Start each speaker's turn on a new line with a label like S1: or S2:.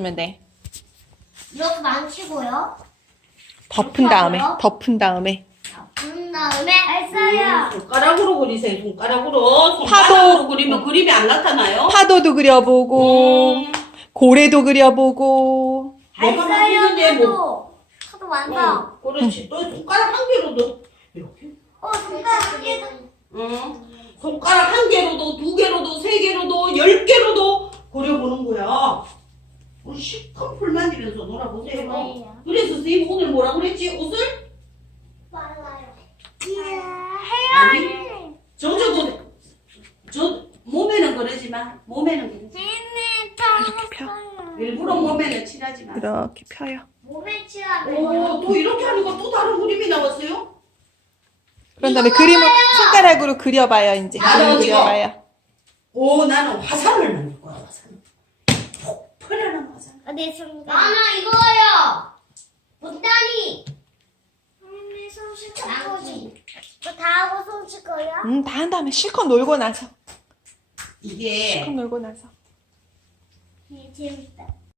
S1: 그러면 돼.
S2: 이렇게 만지고요.
S1: 덮은 다음에, 덮은 다음에.
S2: 그 다음에 알싸요.
S3: 손가락으로 그리세요. 손가락으로.
S1: 파도.
S3: 손가락으로 그리면 그림이 안 나타나요?
S1: 파도도 그려보고, 고래도 그려보고.
S3: 내가 만지는데 뭐.
S2: 파도 완성.
S3: 그렇지. 또 손가락 한 개로도 이렇게.
S2: 손가락 한 개도.
S3: 손가락 한 개로도, 두 개로도, 세 개로도, 10개로도 그려보는 거야. 실컷 풀 만지면서 놀아보세요.
S2: 뭐예요?
S3: 그래서 선생님 오늘 뭐라 그랬지? 옷을?
S2: 빨라요.
S3: 아니, 저 몸에는 그러지 마. 몸에는 그러지
S1: 이렇게 펴.
S3: 마. 일부러 몸에는 칠하지 마.
S1: 이렇게 펴요.
S2: 몸에 칠하면
S3: 오, 또 이렇게 하니까 또 다른 그림이 나왔어요?
S1: 그런 다음에 그림을 손가락으로 그려봐요, 이제.
S3: 나도
S1: 그림
S3: 이거.
S1: 그려봐요.
S3: 오, 나는 화산을 만들 거야, 화산. 폭발하는 화산.
S2: 내 손가락. 나는 이거예요. 보따리. 언니 손 씻을 거지. 다 하고 손 씻을 거야?
S1: 다 한 다음에 실컷 놀고 나서.
S3: 이게
S1: 실컷 놀고 나서.
S2: 재밌다.